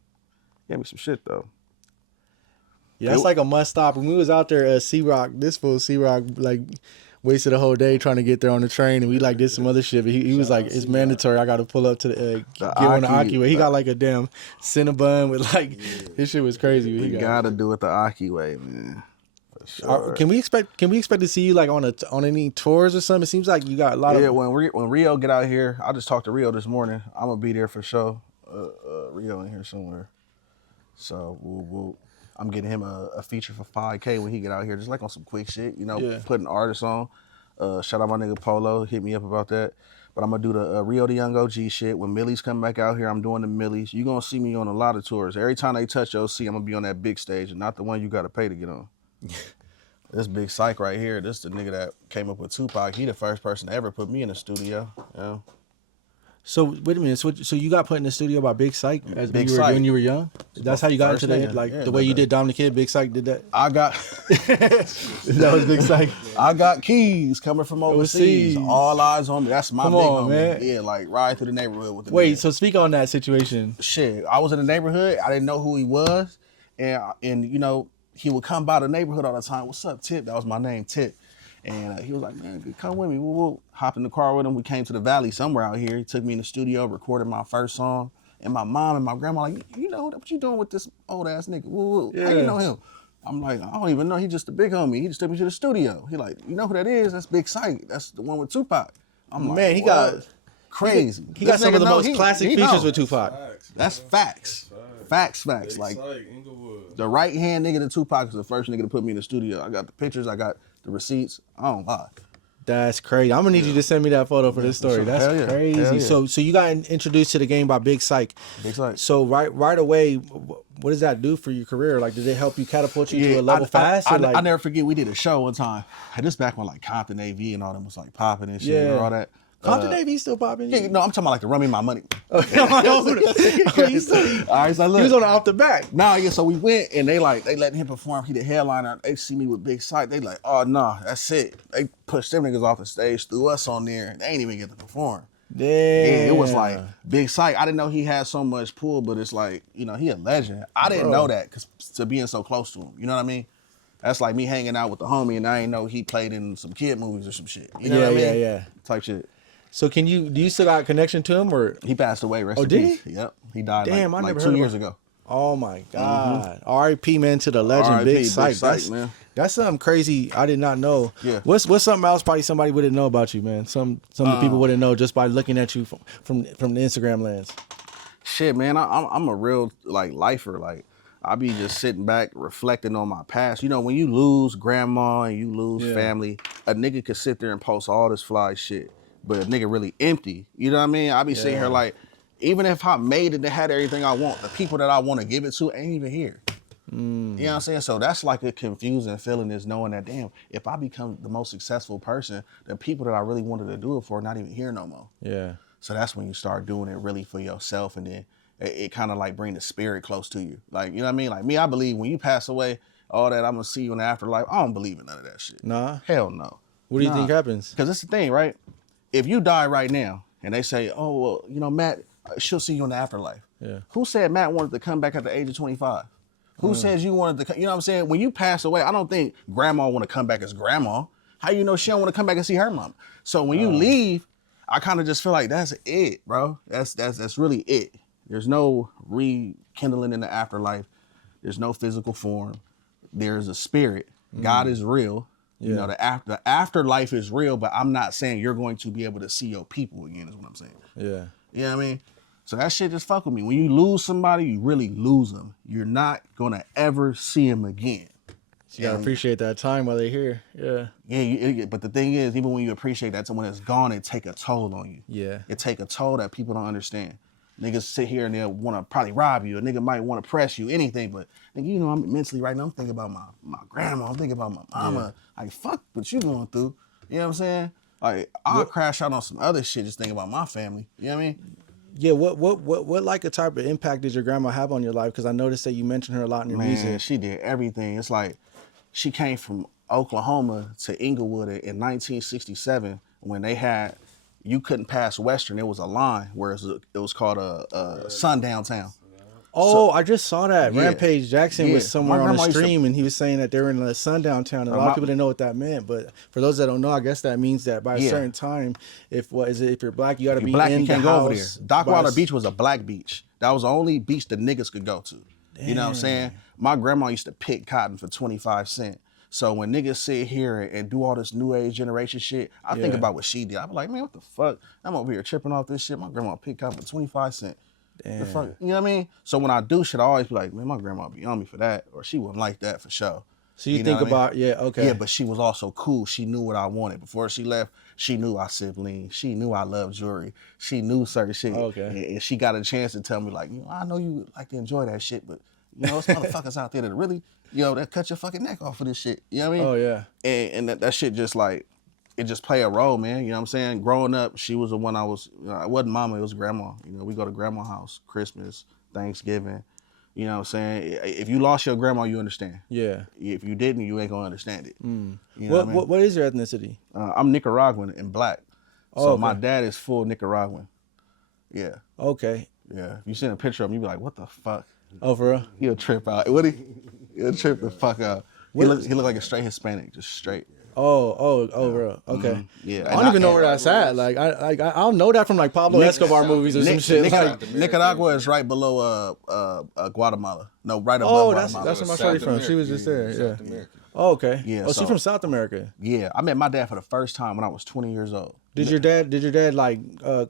He gave me some shit though. Yeah, that's like a must stop. When we was out there at C-Rock, this fool C-Rock like wasted a whole day trying to get there on the train, and we like did some other shit. But he was like, it's mandatory. I got to pull up to the get on the Aki Way. He got like a damn Cinnabon with like his shit was crazy. You gotta do it the Aki Way, man. Sure. Can we expect to see you like on any tours or something? It seems like you got a lot of. Yeah, when Rio get out here, I just talked to Rio this morning. I'm gonna be there for sure. Rio in here somewhere, so I'm getting him a feature for 5K when he get out here, just like on some quick shit, putting artists on. Shout out my nigga Polo, hit me up about that. But I'm gonna do the Rio the Young OG shit. When Millie's come back out here, I'm doing the Millies. You gonna see me on a lot of tours. Every time they touch OC, I'm gonna be on that big stage, and not the one you gotta pay to get on. This Big Psych right here, this the nigga that came up with Tupac. He the first person to ever put me in the studio. Yeah. So wait a minute. So you got put in the studio by Big Psych when you were young? That's how you got into that? The way you did Dom the Kid, Big Psych did that? I got that was Big Psych. I got keys coming from overseas. All eyes on me. That's my big homie. Man. Yeah, like ride through the neighborhood with the nigga. So speak on that situation. Shit, I was in the neighborhood. I didn't know who he was, and he would come by the neighborhood all the time. What's up, Tip? That was my name, Tip. And he was like, man, come with me. We'll hop in the car with him. We came to the Valley somewhere out here. He took me in the studio, recorded my first song. And my mom and my grandma like, what you doing with this old ass nigga? Yeah. How you know him? I'm like, I don't even know. He just a big homie. He just took me to the studio. He like, you know who that is? That's Big Sight. That's the one with Tupac. I'm like, man, he got crazy. He got some of the most classic features with Tupac. That's facts. Facts. Like the right hand nigga to Tupac is the first nigga to put me in the studio. I got the pictures. I got the receipts. I don't lie. That's crazy. I'm gonna need you to send me that photo for this story. That's crazy. Yeah. So you got introduced to the game by Big Psych. Big Psych. So right away, what does that do for your career? Like, did it help you catapult you to a level fast? I never forget. We did a show one time. This back when like Compton AV and all them was like popping and shit and all that. Compton AV still popping? Yeah, no, I'm talking about like the Run Me My Money. All right, so look. He was on the off the back. Nah, yeah, so we went and they letting him perform. He the headliner. They see me with Big Sight. They like, oh no, that's it. They pushed them niggas off the stage, threw us on there, and they ain't even get to perform. Damn. Yeah, it was like Big Sight. I didn't know he had so much pull, but it's like, he a legend. I didn't know that because to being so close to him. You know what I mean? That's like me hanging out with the homie and I didn't know he played in some kid movies or some shit. You know what I mean? Yeah. Type shit. So do you still got a connection to him or? He passed away, rest in peace. He? Yep. He died Damn, like 2 years ago. Oh my God. R.I.P. man to the legend, Big Psych. That's something crazy I did not know. Yeah. What's something else probably somebody wouldn't know about you, man? Some people wouldn't know just by looking at you from the Instagram lens. Shit, man, I'm a real like lifer. Like I be just sitting back reflecting on my past. When you lose grandma and you lose family, a nigga could sit there and post all this fly shit, but a nigga really empty. You know what I mean? I be sitting here like, even if I made it and had everything I want, the people that I want to give it to ain't even here. You know what I'm saying? So that's like a confusing feeling, is knowing that, damn, if I become the most successful person, the people that I really wanted to do it for are not even here no more. Yeah. So that's when you start doing it really for yourself, and then it kind of like bring the spirit close to you. Like, you know what I mean? Like me, I believe when you pass away, all that I'm gonna see you in the afterlife, I don't believe in none of that shit. Nah. Hell no. What do you think happens? Because it's the thing, right? If you die right now and they say, oh, well, you know, Matt, she'll see you in the afterlife. Yeah. Who said Matt wanted to come back at the age of 25? Who says you wanted to come? You know what I'm saying? When you pass away, I don't think grandma want to come back as grandma. How you know she don't want to come back and see her mom? So when you leave, I kind of just feel like that's it, bro. That's really it. There's no rekindling in the afterlife. There's no physical form. There's a spirit. God is real. You know, the afterlife is real, but I'm not saying you're going to be able to see your people again, is what I'm saying. Yeah. You know what I mean? So that shit just fuck with me. When you lose somebody, you really lose them. You're not gonna ever see them again. You gotta appreciate that time while they're here. Yeah. Yeah, but the thing is, even when you appreciate that, when it's gone, it take a toll on you. Yeah. It take a toll that people don't understand. Niggas sit here and they'll want to probably rob you. A nigga might want to press you, anything. But nigga, you know, I'm mentally right now. I'm thinking about my grandma. I'm thinking about my mama. Like, fuck what you going through. You know what I'm saying? Like, I'll crash out on some other shit just thinking about my family. You know what I mean? Yeah, what like a type of impact did your grandma have on your life? Because I noticed that you mentioned her a lot in your music. She did everything. It's like she came from Oklahoma to Inglewood in 1967 when they had, you couldn't pass Western. It was a line where it was called a sundown town. Oh, I just saw that. Yeah. Rampage Jackson was somewhere My on the grandma used to- stream, and he was saying that they were in a sundown town. And a lot of people didn't know what that meant. But for those that don't know, I guess that means that by a certain time, if you're black, you got to be Black, in you can't the go house. over there. Dockwater Beach was a black beach. That was the only beach the niggas could go to. You know what I'm saying? My grandma used to pick cotton for 25 cents. So when niggas sit here and do all this new age generation shit, I think about what she did. I be like, man, what the fuck? I'm over here tripping off this shit. My grandma picked cotton for 25 cents. The fuck, you know what I mean? So when I do shit, I always be like, man, my grandma be on me for that, or she wouldn't like that for sure. So you know think what I mean? about, okay. Yeah, but she was also cool. She knew what I wanted. Before she left, she knew I siblings. She knew I loved jewelry. She knew certain shit. Okay. And she got a chance to tell me, like, you know, I know you like to enjoy that shit, but, you know, there's motherfuckers out there that really, you know, that cut your fucking neck off for this shit. You know what I mean? Oh, yeah. And that shit just like, it just play a role, man. You know what I'm saying? Growing up, she was the one it wasn't mama, it was grandma. You know, we go to grandma's house, Christmas, Thanksgiving. You know what I'm saying? If you lost your grandma, you understand. Yeah. If you didn't, you ain't gonna understand it. You know What, I mean? what is your ethnicity? I'm Nicaraguan and black. So okay. my dad is full Nicaraguan. Yeah. Okay. Yeah. If you send a picture of him, you be like, what the fuck? Oh, for real? He'll trip out. He'll trip the fuck out. He look like a straight Hispanic, just straight. Oh, bro. Okay. Yeah. I don't even know where that's at. Like, I'll know that from like Pablo Escobar movies or some shit. Nicaragua is right below Guatemala. No, right above Oh, Guatemala. that's where my shorty from. She was just there. Yeah. South America. Oh, okay. Yeah, Oh, she's from South America. Yeah, I met my dad for the first time when I was 20 years old. Did your dad like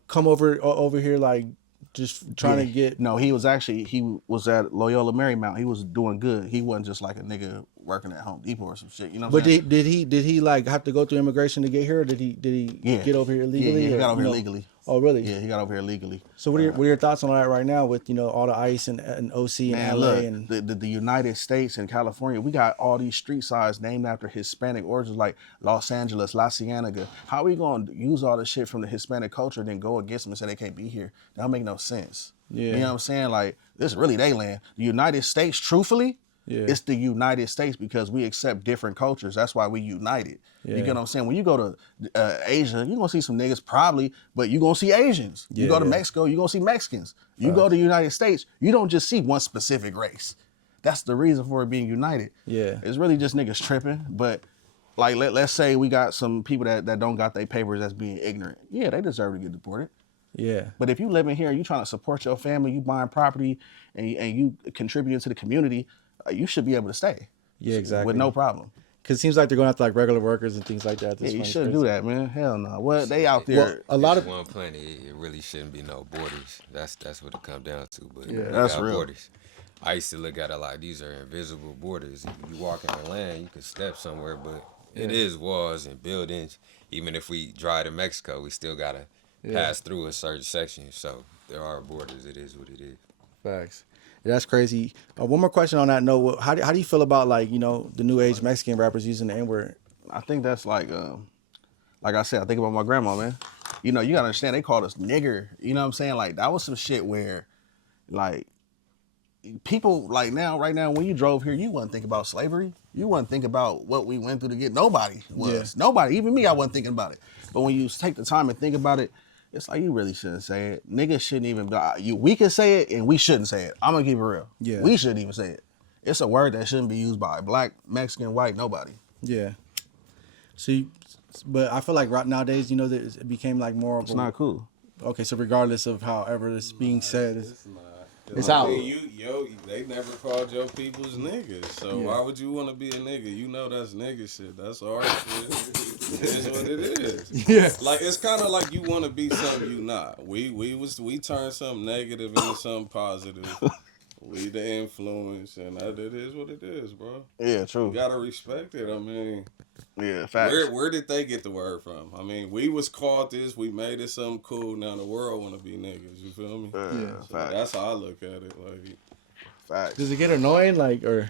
come over here like just trying to get? No, he was at Loyola Marymount. He was doing good. He wasn't just like a nigga working at Home Depot or some shit. You know what I'm saying? Did he like have to go through immigration to get here? Or did he get over here illegally? Yeah, he got over here no? legally. Oh, really? Yeah, he got over here legally. So what are your thoughts on that right now with, you know, all the ICE and OC and Man, LA look, and the United States and California, we got all these street signs named after Hispanic origins like Los Angeles, La Cienega. How we gonna use all this shit from the Hispanic culture and then go against them and say they can't be here? That don't make no sense. Yeah. You know what I'm saying? Like, this is really they land. The United States, truthfully, it's the United States because we accept different cultures. That's why we united. You get what I'm saying? When you go to Asia, you're going to see some niggas probably, but you're going to see Asians. You go to Mexico, you're going to see Mexicans. You go to the United States, you don't just see one specific race. That's the reason for it being united. Yeah. It's really just niggas tripping. But like, let's say we got some people that don't got their papers that's being ignorant. Yeah, they deserve to get deported. Yeah. But if you living here and you trying to support your family, you buying property and you contributing to the community, you should be able to stay. Yeah, exactly. With no problem. Because it seems like they're going after like regular workers and things like that. Yeah, you shouldn't do that, man. Hell no. Well, they out there. Well, a lot It's of one planet. It really shouldn't be no borders. That's what it comes down to. But Yeah, we that's got real. Borders. I used to look at it like these are invisible borders. If you walk in the land, you can step somewhere, but it is walls and buildings. Even if we drive to Mexico, we still gotta pass through a certain section. So there are borders. It is what it is. facts. Yeah, that's crazy. One more question on that note. How do you feel about, like, you know, the new age Mexican rappers using the N-word? I think that's like I said, I think about my grandma, man. You know, you gotta understand, they called us nigger. You know what I'm saying? Like, that was some shit where, like, people like right now, when you drove here, you wasn't thinking about slavery. You wasn't thinking about what we went through to get. Nobody was. Yeah. Nobody, even me, I wasn't thinking about it. But when you take the time and think about it, it's like you really shouldn't say it. Niggas shouldn't even. We can say it and we shouldn't say it. I'm gonna keep it real. Yeah. We shouldn't even say it. It's a word that shouldn't be used by black, Mexican, white, nobody. Yeah. See, but I feel like right nowadays, that it became like more of It's not cool. Okay, so regardless of however it's being said, It's out. They never called your people's niggas. So why would you want to be a nigga? You know that's nigga shit. That's our shit. It is what it is. Yeah. Like it's kind of like you want to be something you not. We turn something negative into something positive. We the influence, and it is what it is, bro. Yeah, true. You gotta respect it. I mean, yeah, facts. Where did they get the word from? I mean, we was called this. We made it something cool. Now the world want to be niggas. You feel me? Yeah, So facts. that's how I look at it. Like, Facts. Does it get annoying, like, or?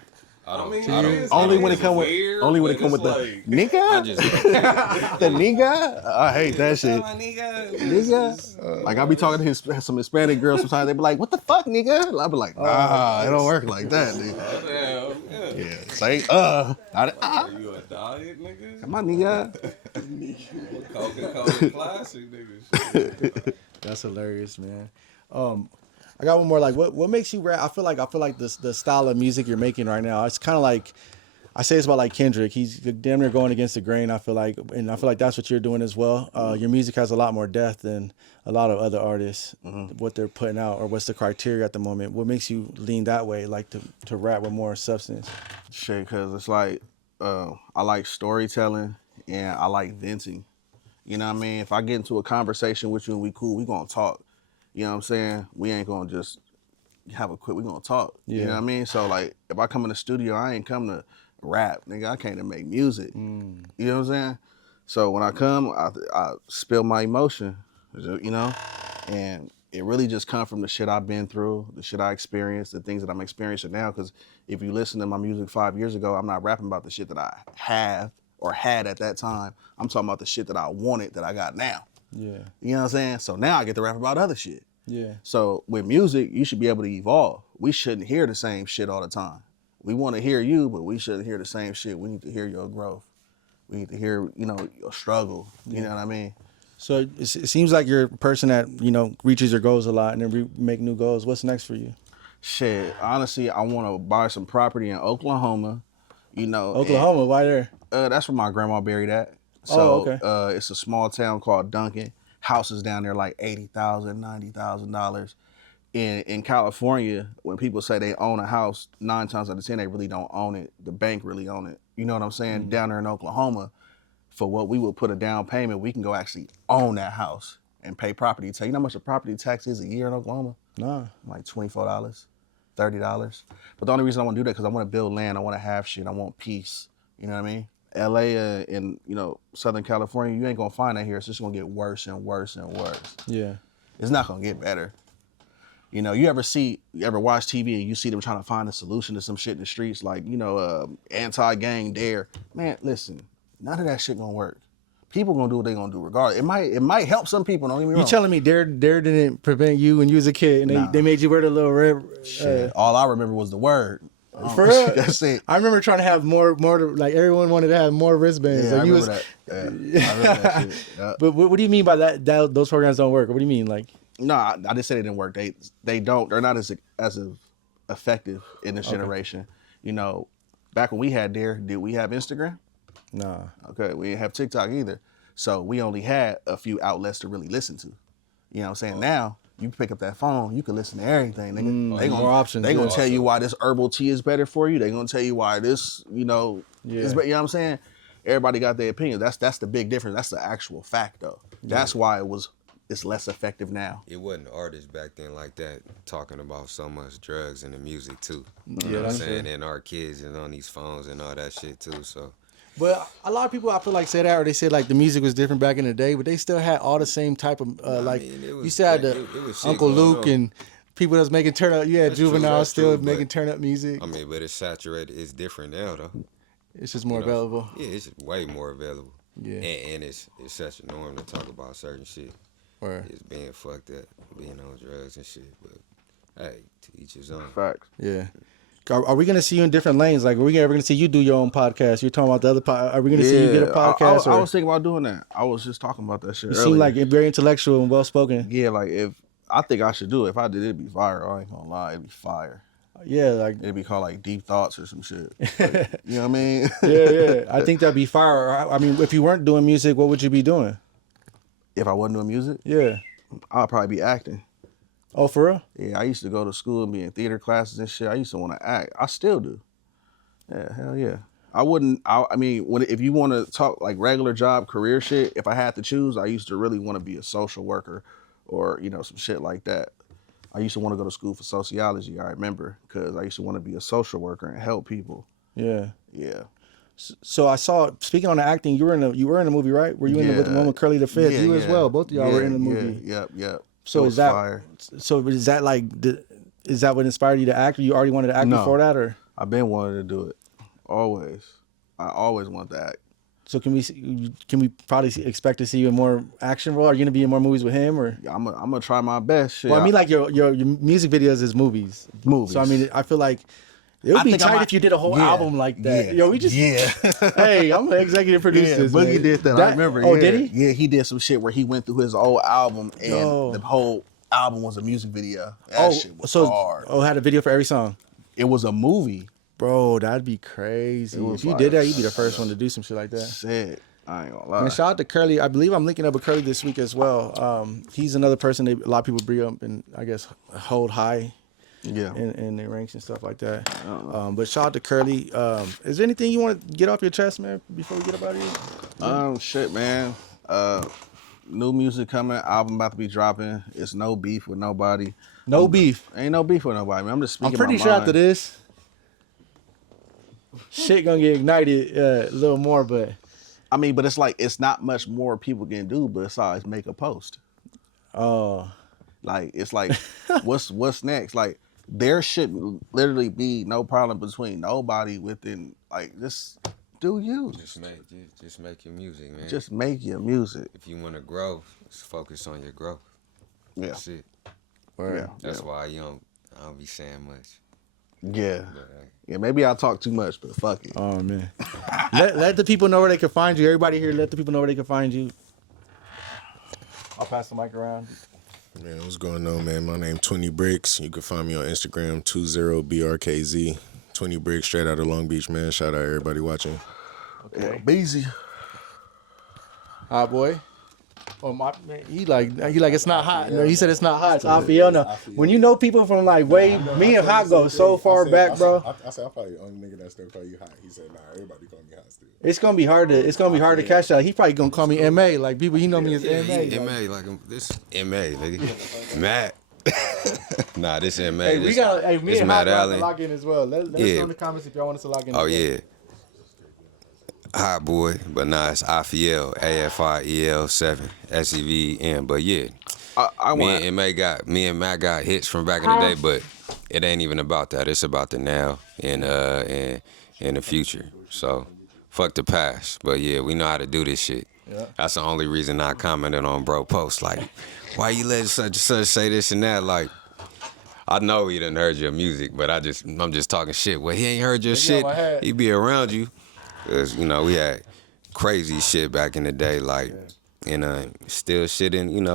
I don't. Only when it come with the nigga. I just The nigga. I hate that shit. Nigga. Like I be talking to some Hispanic girls sometimes. They be like, "What the fuck, nigga?" I be like, "Nah, it don't work like that, dude." Oh, damn. Yeah. Say Are you a diet nigga? Come on, nigga. Coca-Cola classic niggas. That's hilarious, man. I got one more. Like, what makes you rap? I feel like the style of music you're making right now. It's kind of like I say it's about like Kendrick. He's damn near going against the grain. I feel like that's what you're doing as well. Your music has a lot more depth than a lot of other artists. What they're putting out, or what's the criteria at the moment? What makes you lean that way, like to rap with more substance? Shit, because it's like I like storytelling and I like venting. You know what I mean? If I get into a conversation with you and we cool, we gonna talk. You know what I'm saying? We ain't gonna just have a quick, we gonna talk. Yeah. You know what I mean? So like, if I come in the studio, I ain't come to rap, nigga. I came to make music. You know what I'm saying? So when I come, I spill my emotion, you know? And it really just come from the shit I've been through, the shit I experienced, the things that I'm experiencing now. Because if you listen to my music 5 years ago, I'm not rapping about the shit that I have or had at that time. I'm talking about the shit that I wanted that I got now. Yeah. You know what I'm saying? So now I get to rap about other shit. Yeah. So with music, you should be able to evolve. We shouldn't hear the same shit all the time. We want to hear you, but we shouldn't hear the same shit. We need to hear your growth. We need to hear, your struggle. You know what I mean? So it seems like you're a person that, reaches your goals a lot and then make new goals. What's next for you? Shit, honestly, I want to buy some property in Oklahoma. Oklahoma, why there? That's where my grandma buried at. So okay. It's a small town called Duncan. Houses down there like $80,000, $90,000. In California, when people say they own a house, 9 times out of 10 they really don't own it. The bank really own it. You know what I'm saying? Down there in Oklahoma, for what we would put a down payment, we can go actually own that house and pay property tax. You know how much a property tax is a year in Oklahoma? Nah. Like $24, $30. But the only reason I want to do that because I want to build land. I want to have shit. I want peace. You know what I mean? LA and Southern California, you ain't gonna find that here. It's just gonna get worse and worse and worse. Yeah. It's not gonna get better. You ever watch TV and you see them trying to find a solution to some shit in the streets, like, anti-gang dare. Man, listen, none of that shit gonna work. People gonna do what they gonna do regardless. It might help some people, don't get me wrong. You telling me Dare didn't prevent you when you was a kid and they made you wear the little red shit. All I remember was the word. For real? That's it. I remember trying to have more like everyone wanted to have more wristbands. Yeah, Like I remember that. Yeah, I remember that shit. Yeah. But what do you mean by that those programs don't work? What do you mean? Like, no, I just said it didn't work. They don't. They're not as effective in this generation. Back when we had Dare, did we have Instagram? nah. Okay, we didn't have TikTok either. So we only had a few outlets to really listen to. You know what I'm saying? Now, you pick up that phone, you can listen to everything, nigga. They more options. They gonna tell you why this herbal tea is better for you. They gonna tell you why this, is better. You know what I'm saying? Everybody got their opinion. That's the big difference. That's the actual fact, though. That's why it's less effective now. It wasn't artists back then like that talking about so much drugs in the music too. You Yeah, know what I'm that's saying? true. And our kids is on these phones and all that shit too. So But a lot of people I feel like say that, or they say like the music was different back in the day, but they still had all the same type of you said the it was shit Uncle going Luke on. and people that's making turn up. You had That's true, Juvenile that's still true, making but- turn up music. I mean, but it's saturated. It's different now though. It's just more You know? available. Yeah, it's way more available. Yeah. And it's such a norm to talk about certain shit. Or It's being fucked up, being on drugs and shit. But Hey, to each his own. Facts. Yeah. Are we gonna see you in different lanes? Like, are we ever gonna see you do your own podcast? You're talking about the other podcast. Are we gonna see you get a podcast? I was thinking about doing that. I was just talking about that shit you earlier. seem like you're very intellectual and well spoken. Yeah, like if I think I should do it. If I did, it'd be fire. I ain't gonna lie, it'd be fire. Yeah, like It'd be called like Deep Thoughts or some shit. Like, you know what I mean? yeah. I think that'd be fire. I mean, if you weren't doing music, what would you be doing? If I wasn't doing music, Yeah. I'd probably be acting. Oh, for real? Yeah, I used to go to school and be in theater classes and shit. I used to want to act. I still do. Yeah, hell yeah. I wouldn't. I mean, if you want to talk like regular job career shit, if I had to choose, I used to really want to be a social worker, or some shit like that. I used to want to go to school for sociology. I remember because I used to want to be a social worker and help people. Yeah. Yeah. So I saw. Speaking on the acting, you were in a movie, right? Were you in with the one with Curly the Fifth? Yeah, you as well. Both of y'all were in the movie. Yep. So It is that fire. so? Is that like is that what inspired you to act? Or you already wanted to act No. before that, or I've been wanting to do it. Always. I always want to act. so? Can we probably expect to see you in more action role? Are you gonna be in more movies with him, or? I'm gonna try my best. Shit. Well, I mean, like your music videos is movies. Movies. So I mean, I feel like it would be think I tight might- if you did a whole yeah, album like that. yeah, Yo, we just Hey, I'm an executive producer. Yeah, Boogie did that. I remember. Oh, yeah. did he? Yeah, he did some shit where he went through his old album and Yo. the whole album was a music video. That shit was hard. Had a video for every song. It was a movie. Bro, that'd be crazy. It was If you like- did that, you'd be the first one to do some shit like that. Shit. I ain't gonna lie. And shout out to Curly. I believe I'm linking up with Curly this week as well. He's another person that a lot of people bring up and I guess hold high Yeah. in their ranks and stuff like that. But shout out to Curly. Is there anything you want to get off your chest, man, before we get up out of here? Shit, man. New music coming. Album about to be dropping. It's no beef with nobody. No beef. Ain't no beef with nobody, man. I'm just speaking I'm pretty my sure mind. after this, shit gonna get ignited a little more, but I mean, but it's like it's not much more people can do besides make a post. oh, Like it's like, what's next? Like there should literally be no problem between nobody within. Like just do you. Just make your music, man. Just make your music. If you want to grow, just focus on your growth. Yeah. That's it. Yeah. That's why I don't be saying much. Yeah. But, Yeah. Maybe I talk too much, but fuck it. oh man. let the people know where they can find you. Everybody here, let the people know where they can find you. I'll pass the mic around. Man, what's going on, man? My name 20 Bricks. You can find me on Instagram, 20BRKZ. 20 Bricks, straight out of Long Beach, man. Shout out everybody watching. Yeah, busy. Hot boy. Oh my man, he like it's not hot. No, he said it's not hot. It's Afiel. No. When you know people from like way, me and Hot go so far back, bro. I said I'm probably the only nigga that still call you hot. He said, nah, everybody call me hot still. It's gonna be hard to catch that. He probably gonna call me MA. Like people, he know me as MA. MA, like this MA, nigga. Matt. Nah, this MA. Hey, we got me this and Hot Matt got to Allen. lock in as well. Let us know Yeah. in the comments if y'all want us to lock in. Oh yeah. Hot boy, but nah, it's Afiel, AFIEL 7 SEVN. But yeah, I me want. and Matt got hits from back in the day, but it ain't even about that. It's about the now and the future. So fuck the past. But yeah, we know how to do this shit. Yeah. That's the only reason I commented on bro post. Like, why you let such and such say this and that? Like, I know he done heard your music, but I'm just talking shit. Well, he ain't heard your shit. my head. He be around you. Cause we had crazy shit back in the day, like, and still shit in,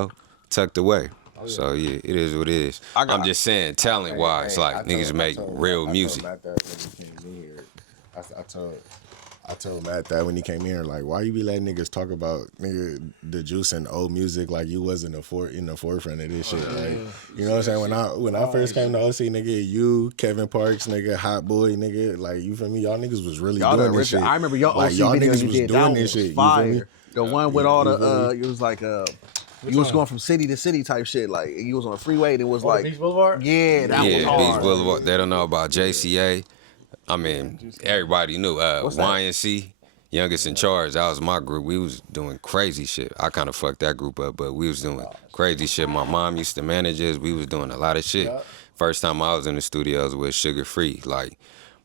tucked away. So yeah, it is what it is. I'm just saying, talent wise, like niggas make real music. I told Matt that when he came here, like, why you be letting niggas talk about the juice and old music like you wasn't in the forefront of this shit, like, you know what I'm saying? When I first came to OC, nigga, you, Kevin Parks, nigga, Hot Boy, nigga, like, you feel me? Y'all niggas was really Y'all doing done this ripped it. shit. I remember your like, OC y'all video niggas you was did. doing That this was shit. fire. You feel me? The one with all you feel the, me? it was like you was going from city to city type shit. Like you was on a freeway and it was like Beach Boulevard? Yeah, that was Yeah, hard. Beach Boulevard. They don't know about JCA. I mean, everybody knew. YNC, Youngest in Charge, that was my group. We was doing crazy shit. I kind of fucked that group up, but we was doing crazy shit. My mom used to manage us. We was doing a lot of shit. First time I was in the studios with Sugar Free. Like,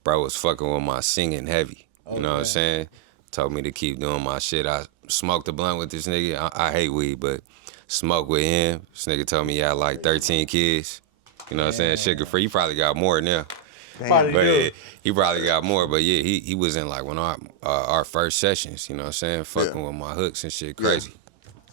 bro was fucking with my singing heavy. You know what I'm saying? Told me to keep doing my shit. I smoked a blunt with this nigga. I hate weed, but smoked with him. This nigga told me he had like 13 kids. You know what I'm saying? Sugar Free, he probably got more now. Probably But do. yeah, he probably got more. But yeah, he was in like one of our first sessions. You know what I'm saying? Fucking with my hooks and shit, crazy.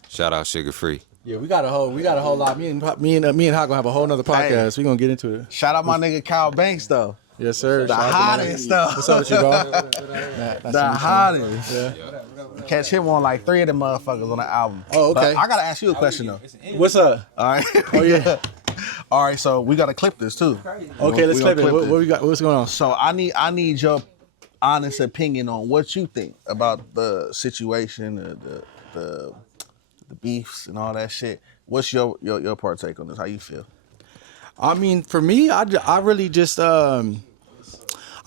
Shout out Sugar Free. Yeah, we got a whole lot. Me and Hawk gonna have a whole nother podcast. We gonna get into it. Shout out my nigga Kyle Banks though. Yes, sir. The hottest stuff. What's up with you, bro? The hottest. Yeah. Catch him on like 3 of them motherfuckers on the album. Oh, okay. But I gotta ask you a question though. What's up? All right. Oh yeah. All right, so we gotta clip this too. Okay, let's clip it. What this. we got? What's going on? So I need your honest opinion on what you think about the situation, the beefs and all that shit. What's your partake on this? How you feel? I mean, for me, I really just I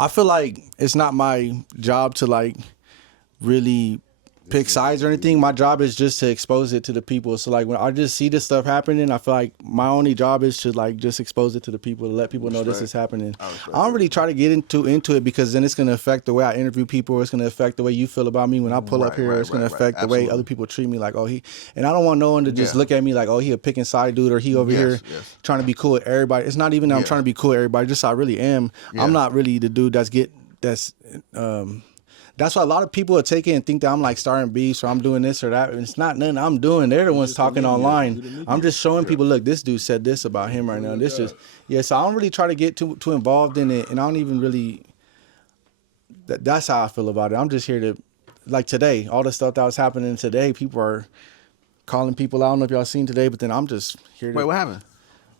feel like it's not my job to like really pick sides or anything. My job is just to expose it to the people. So like when I just see this stuff happening, I feel like my only job is to like just expose it to the people, to let people know this is happening. I don't really try to get into it because then it's gonna affect the way I interview people. It's gonna affect the way you feel about me when I pull up here. It's gonna affect the way other people treat me. Like, oh, and I don't want no one to just look at me like, oh, he a picking side dude or he over here trying to be cool with everybody. It's not even that I'm trying to be cool with everybody. Just I really am. I'm not really the dude that's why a lot of people are taking and think that I'm like starting beefs or I'm doing this or that. And it's not nothing I'm doing. They're the ones talking online. I'm just showing people, look, this dude said this about him right now. This just, so I don't really try to get too involved in it. And I don't even really, that's how I feel about it. I'm just here to, like today, all the stuff that was happening today, people are calling people. I don't know if y'all seen today, but then I'm just here to. Wait, what happened?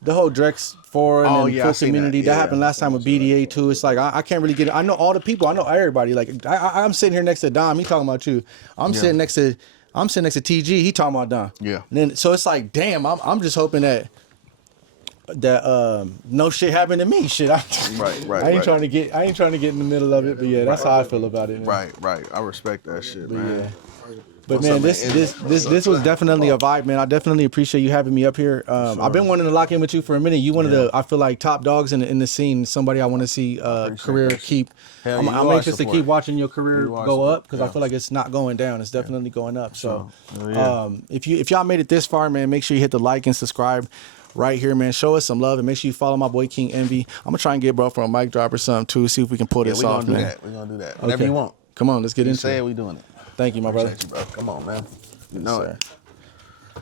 The whole Drex forum and I cool seen community that happened last time with BDA too. It's like I can't really get it. I know all the people. I know everybody. Like I'm sitting here next to Dom. He talking about you. I'm sitting next to TG. He talking about Dom. Yeah. And then so it's like, damn. I'm just hoping that no shit happened to me. Shit. Right. I ain't trying to get in the middle of it. But yeah, that's how I feel about it. Man. Right. I respect that shit, man. Yeah. But man, this was definitely a vibe, man. I definitely appreciate you having me up here. I've been wanting to lock in with you for a minute. You one of the, I feel like, top dogs in the scene. Somebody I want to see career keep. I'm anxious to keep watching your career go up because I feel like it's not going down. It's definitely going up. So, if y'all made it this far, man, make sure you hit the like and subscribe right here, man. Show us some love and make sure you follow my boy King Envy. I'm gonna try and get bro for a mic drop or something too. See if we can pull this off, man. We're gonna do that. Whatever you want. Come on, let's get into it. Say it, we doing it. Thank you, my brother. Appreciate you, bro. Come on, man. You know it.